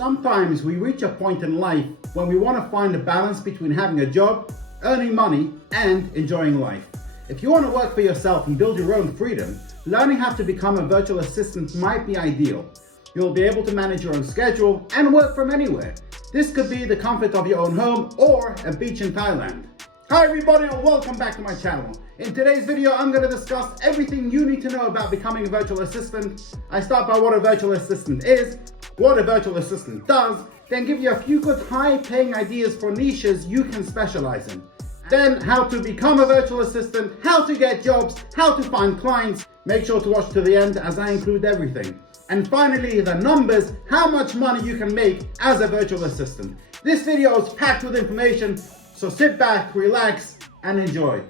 Sometimes we reach a point in life when we want to find a balance between having a job, earning money, and enjoying life. If you want to work for yourself and build your own freedom, learning how to become a virtual assistant might be ideal. You'll be able to manage your own schedule and work from anywhere. This could be the comfort of your own home or a beach in Thailand. Hi everybody and welcome back to my channel. In today's video, I'm going to discuss everything you need to know about becoming a virtual assistant. I start by what a virtual assistant is, what a virtual assistant does, then give you a few good high-paying ideas for niches you can specialize in. Then how to become a virtual assistant, how to get jobs, how to find clients. Make sure to watch to the end as I include everything. And finally, the numbers, how much money you can make as a virtual assistant. This video is packed with information, so sit back, relax, and enjoy.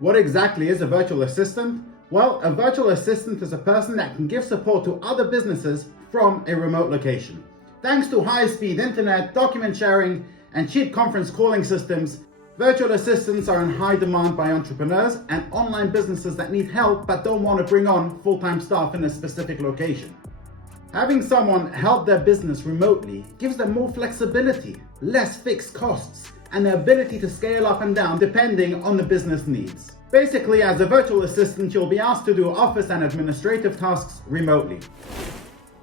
What exactly is a virtual assistant? Well, a virtual assistant is a person that can give support to other businesses from a remote location. Thanks to high-speed internet, document sharing, and cheap conference calling systems, virtual assistants are in high demand by entrepreneurs and online businesses that need help but don't want to bring on full-time staff in a specific location. Having someone help their business remotely gives them more flexibility, less fixed costs, and the ability to scale up and down depending on the business needs. Basically, as a virtual assistant, you'll be asked to do office and administrative tasks remotely.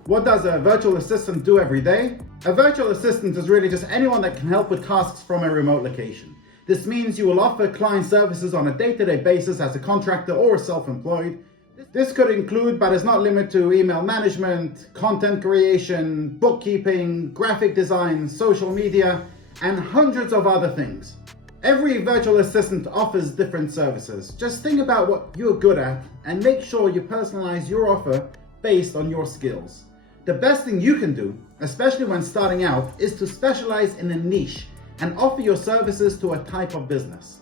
What does a virtual assistant do every day? A virtual assistant is really just anyone that can help with tasks from a remote location. This means you will offer client services on a day-to-day basis as a contractor or self-employed. This could include, but is not limited to, email management, content creation, bookkeeping, graphic design, social media, and hundreds of other things. Every virtual assistant offers different services. Just think about what you're good at and make sure you personalize your offer based on your skills. The best thing you can do, especially when starting out, is to specialize in a niche and offer your services to a type of business.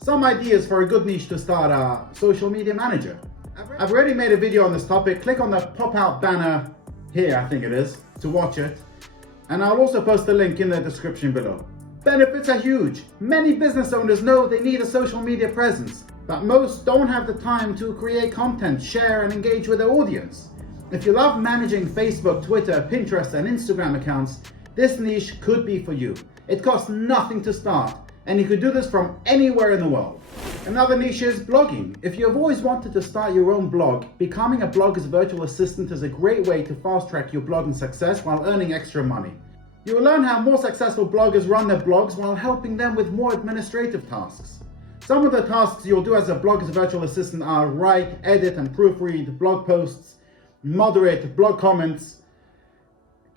Some ideas for a good niche to start are social media manager. I've already made a video on this topic. Click on the pop-out banner here, I think it is, to watch it. And I'll also post a link in the description below. Benefits are huge. Many business owners know they need a social media presence, but most don't have the time to create content, share, and engage with their audience. If you love managing Facebook, Twitter, Pinterest, and Instagram accounts, this niche could be for you. It costs nothing to start, and you could do this from anywhere in the world. Another niche is blogging. If you have always wanted to start your own blog, becoming a blogger's virtual assistant is a great way to fast-track your blogging success while earning extra money. You will learn how more successful bloggers run their blogs while helping them with more administrative tasks. Some of the tasks you'll do as a blogger's virtual assistant are write, edit, and proofread blog posts, moderate blog comments,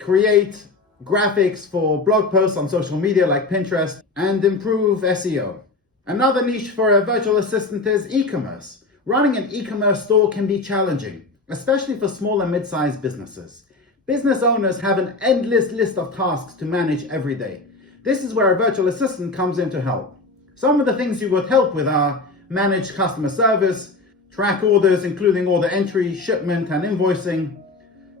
create graphics for blog posts on social media like Pinterest, and improve SEO. Another niche for a virtual assistant is e-commerce. Running an e-commerce store can be challenging, especially for small and mid-sized businesses. Business owners have an endless list of tasks to manage every day. This is where a virtual assistant comes in to help. Some of the things you would help with are manage customer service, track orders including order entry, shipment and invoicing,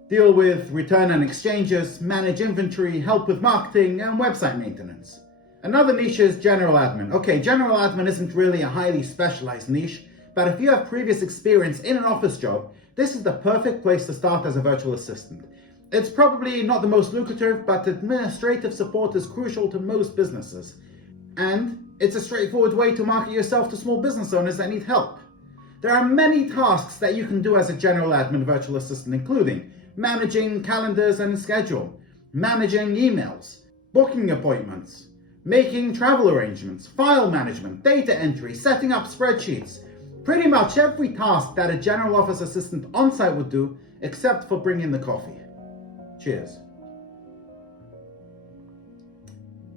deal with return and exchanges, manage inventory, help with marketing and website maintenance. Another niche is general admin. Okay, general admin isn't really a highly specialized niche, but if you have previous experience in an office job, this is the perfect place to start as a virtual assistant. It's probably not the most lucrative, but administrative support is crucial to most businesses. And it's a straightforward way to market yourself to small business owners that need help. There are many tasks that you can do as a general admin virtual assistant, including managing calendars and schedule, managing emails, booking appointments, making travel arrangements, file management, data entry, setting up spreadsheets. Pretty much every task that a general office assistant on-site would do, except for bringing the coffee. Cheers.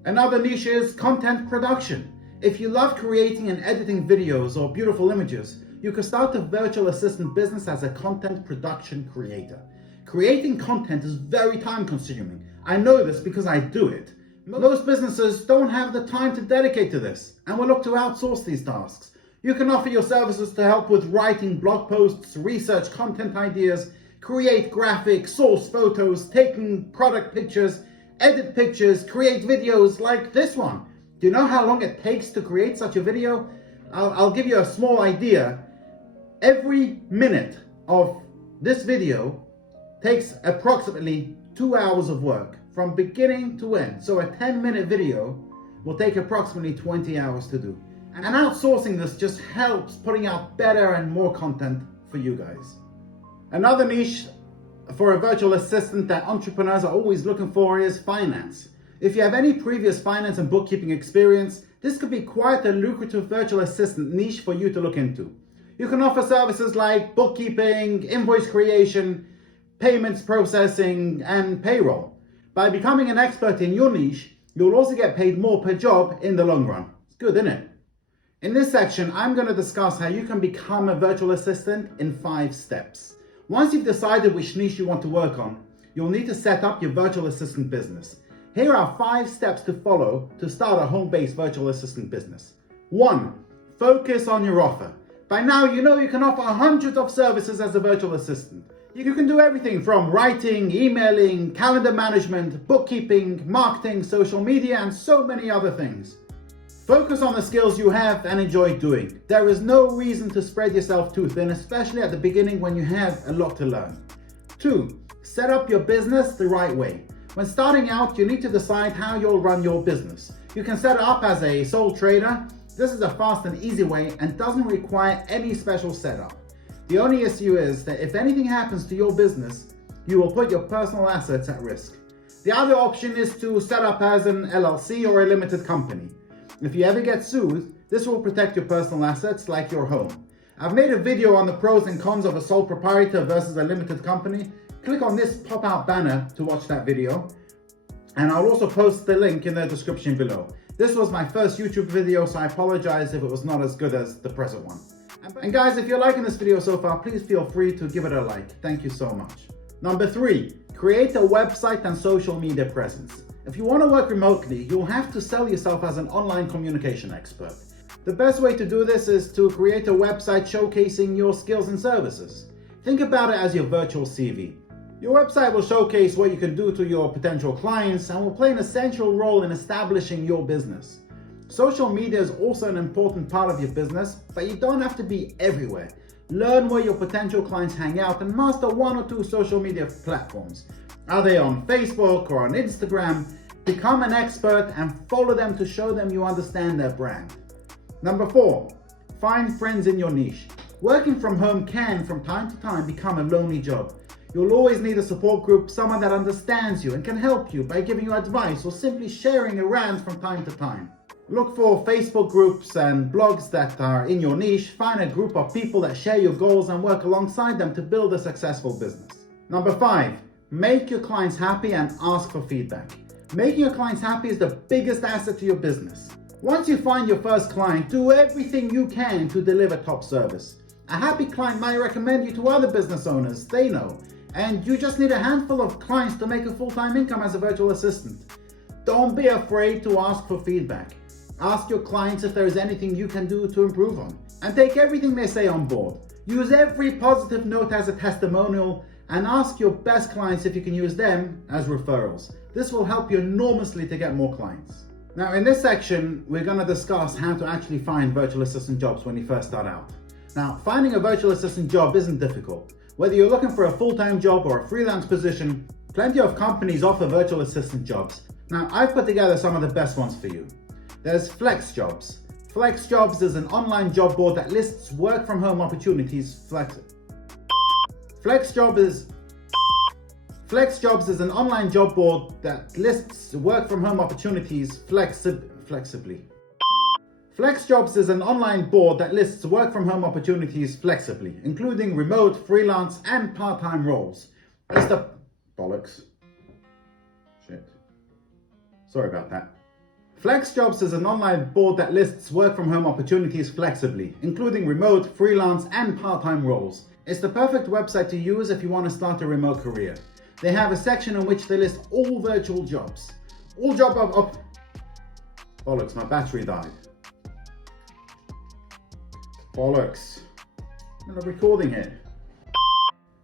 Another niche is content production. If you love creating and editing videos or beautiful images, you can start a virtual assistant business as a content production creator. Creating content is very time consuming. I know this because I do it. Most businesses don't have the time to dedicate to this and will look to outsource these tasks. You can offer your services to help with writing blog posts, research content ideas, create graphics, source photos, taking product pictures, edit pictures, create videos like this one. Do you know how long it takes to create such a video? I'll give you a small idea. Every minute of this video takes approximately 2 hours of work from beginning to end. So a 10-minute video will take approximately 20 hours to do. And outsourcing this just helps putting out better and more content for you guys. Another niche for a virtual assistant that entrepreneurs are always looking for is finance. If you have any previous finance and bookkeeping experience, this could be quite a lucrative virtual assistant niche for you to look into. You can offer services like bookkeeping, invoice creation, payments processing, and payroll. By becoming an expert in your niche, you'll also get paid more per job in the long run. It's good, isn't it? In this section, I'm going to discuss how you can become a virtual assistant in 5 steps. Once you've decided which niche you want to work on, you'll need to set up your virtual assistant business. Here are 5 steps to follow to start a home-based virtual assistant business. 1. Focus on your offer. By now, you know you can offer hundreds of services as a virtual assistant. You can do everything from writing, emailing, calendar management, bookkeeping, marketing, social media, and so many other things. Focus on the skills you have and enjoy doing. There is no reason to spread yourself too thin, especially at the beginning when you have a lot to learn. 2. Set up your business the right way. When starting out, you need to decide how you'll run your business. You can set it up as a sole trader. This is a fast and easy way and doesn't require any special setup. The only issue is that if anything happens to your business, you will put your personal assets at risk. The other option is to set up as an LLC or a limited company. If you ever get sued, this will protect your personal assets like your home. I've made a video on the pros and cons of a sole proprietor versus a limited company. Click on this pop-out banner to watch that video. And I'll also post the link in the description below. This was my first YouTube video, so I apologize if it was not as good as the present one. And guys, if you're liking this video so far, please feel free to give it a like. Thank you so much. Number 3, create a website and social media presence. If you want to work remotely, you'll have to sell yourself as an online communication expert. The best way to do this is to create a website showcasing your skills and services. Think about it as your virtual CV. Your website will showcase what you can do to your potential clients and will play an essential role in establishing your business. Social media is also an important part of your business, but you don't have to be everywhere. Learn where your potential clients hang out and master 1 or 2 social media platforms. Are they on Facebook or on Instagram? Become an expert and follow them to show them you understand their brand. Number 4, find friends in your niche. Working from home can, from time to time, become a lonely job. You'll always need a support group, someone that understands you and can help you by giving you advice or simply sharing a rant from time to time. Look for Facebook groups and blogs that are in your niche. Find a group of people that share your goals and work alongside them to build a successful business. Number 5, make your clients happy and ask for feedback. Making your clients happy is the biggest asset to your business. Once you find your first client, do everything you can to deliver top service. A happy client might recommend you to other business owners they know, and you just need a handful of clients to make a full-time income as a virtual assistant. Don't be afraid to ask for feedback. Ask your clients if there is anything you can do to improve on, and take everything they say on board. Use every positive note as a testimonial, and ask your best clients if you can use them as referrals. This will help you enormously to get more clients. Now, in this section, we're going to discuss how to actually find virtual assistant jobs when you first start out. Now, finding a virtual assistant job isn't difficult. Whether you're looking for a full-time job or a freelance position, plenty of companies offer virtual assistant jobs. Now, I've put together some of the best ones for you. There's Flex Jobs. Flex Jobs is an online job board that lists work-from-home opportunities. Flex Jobs is an online job board that lists work-from-home opportunities flexibly. Flex Jobs is an online board that lists work-from-home opportunities flexibly, including remote, freelance, and part-time roles. It's the bollocks. Shit. Sorry about that. Flex Jobs is an online board that lists work-from-home opportunities flexibly, including remote, freelance, and part-time roles. It's the perfect website to use if you want to start a remote career. They have a section in which they list all virtual jobs. All job of bollocks, my battery died. Bollocks. I'm recording here.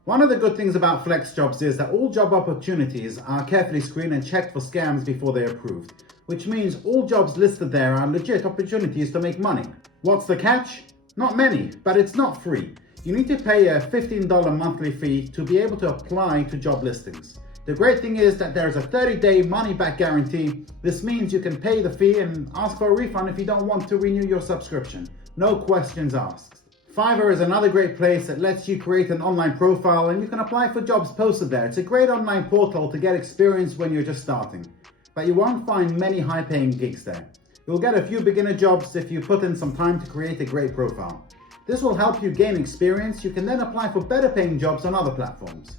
One of the good things about Flex Jobs is that all job opportunities are carefully screened and checked for scams before they're approved, which means all jobs listed there are legit opportunities to make money. What's the catch? Not many, but it's not free. You need to pay a $15 monthly fee to be able to apply to job listings. The great thing is that there's a 30-day money-back guarantee. This means you can pay the fee and ask for a refund if you don't want to renew your subscription. No questions asked. Fiverr is another great place that lets you create an online profile and you can apply for jobs posted there. It's a great online portal to get experience when you're just starting. But you won't find many high-paying gigs there. You'll get a few beginner jobs if you put in some time to create a great profile. This will help you gain experience. You can then apply for better paying jobs on other platforms.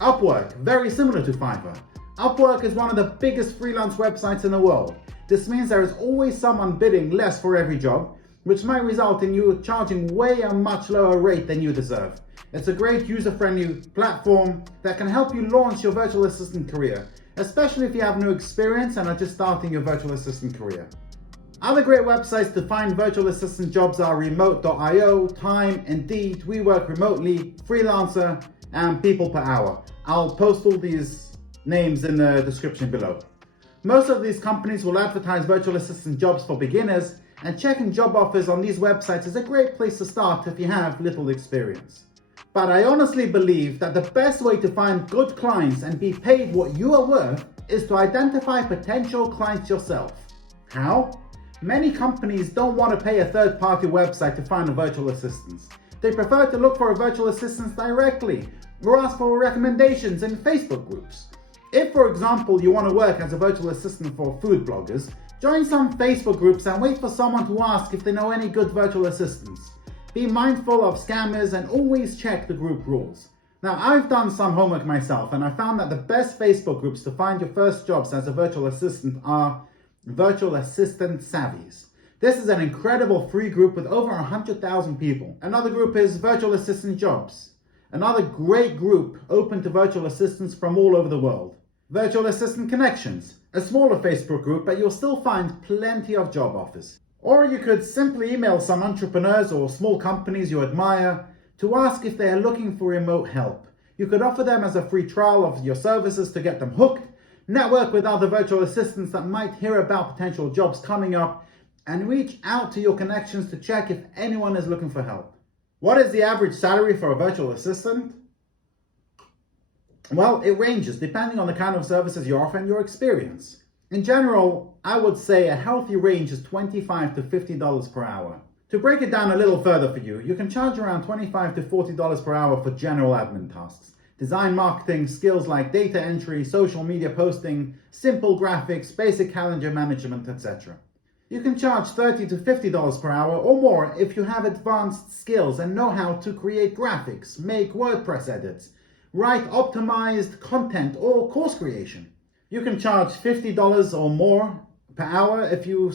Upwork, very similar to Fiverr. Upwork is one of the biggest freelance websites in the world. This means there is always someone bidding less for every job, which might result in you charging way a much lower rate than you deserve. It's a great user-friendly platform that can help you launch your virtual assistant career, especially if you have no experience and are just starting your virtual assistant career. Other great websites to find virtual assistant jobs are remote.io, Time, Indeed, We Work Remotely, Freelancer, and People Per Hour. I'll post all these names in the description below. Most of these companies will advertise virtual assistant jobs for beginners, and checking job offers on these websites is a great place to start if you have little experience. But I honestly believe that the best way to find good clients and be paid what you are worth is to identify potential clients yourself. How? Many companies don't want to pay a third-party website to find a virtual assistant. They prefer to look for a virtual assistant directly or ask for recommendations in Facebook groups. If, for example, you want to work as a virtual assistant for food bloggers, join some Facebook groups and wait for someone to ask if they know any good virtual assistants. Be mindful of scammers and always check the group rules. Now, I've done some homework myself and I found that the best Facebook groups to find your first jobs as a virtual assistant are Virtual Assistant Savvies. This is an incredible free group with over 100,000 people. Another group is Virtual Assistant Jobs. Another great group open to virtual assistants from all over the world. Virtual Assistant Connections, a smaller Facebook group, but you'll still find plenty of job offers. Or you could simply email some entrepreneurs or small companies you admire to ask if they are looking for remote help. You could offer them as a free trial of your services to get them hooked, network with other virtual assistants that might hear about potential jobs coming up, and reach out to your connections to check if anyone is looking for help. What is the average salary for a virtual assistant? Well, it ranges depending on the kind of services you offer and your experience. In general, I would say a healthy range is $25 to $50 per hour. To break it down a little further for you, you can charge around $25 to $40 per hour for general admin tasks. Design marketing, skills like data entry, social media posting, simple graphics, basic calendar management, etc. You can charge $30 to $50 per hour or more if you have advanced skills and know how to create graphics, make WordPress edits, write optimized content or course creation. You can charge $50 or more per hour if you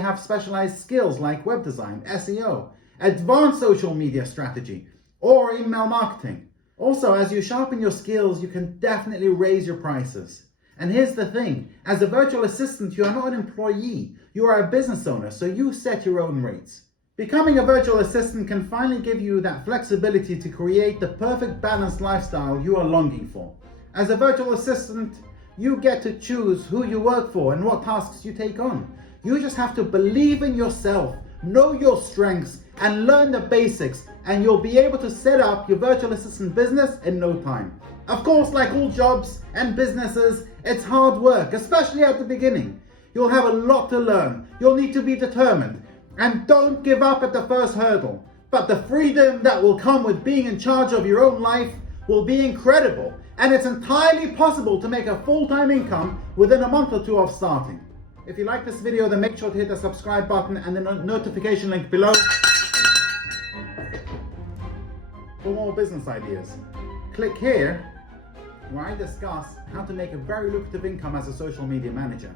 have specialized skills like web design, SEO, advanced social media strategy, or email marketing. Also, as you sharpen your skills, you can definitely raise your prices. And here's the thing, as a virtual assistant, you are not an employee, you are a business owner, so you set your own rates. Becoming a virtual assistant can finally give you that flexibility to create the perfect balanced lifestyle you are longing for. As a virtual assistant, you get to choose who you work for and what tasks you take on. You just have to believe in yourself, know your strengths, and learn the basics, and you'll be able to set up your virtual assistant business in no time. Of course, like all jobs and businesses, it's hard work, especially at the beginning. You'll have a lot to learn. You'll need to be determined. And don't give up at the first hurdle. But the freedom that will come with being in charge of your own life will be incredible. And it's entirely possible to make a full-time income within a month or two of starting. If you like this video, then make sure to hit the subscribe button and the notification link below for more business ideas. Click here where I discuss how to make a very lucrative income as a social media manager.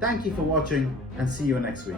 Thank you for watching and see you next week.